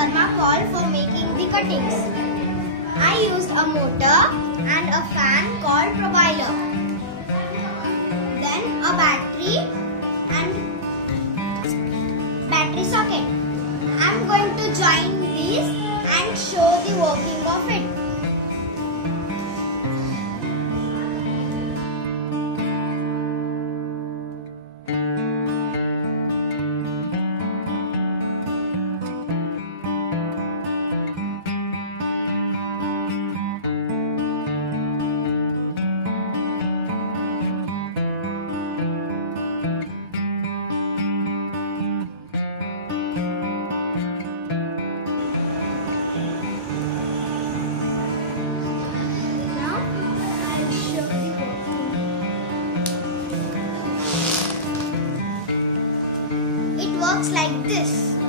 thermocol for making the cuttings. I used a motor and a fan called propeller. Then a battery and battery socket. I am going to join these and show the working of it. Works like this.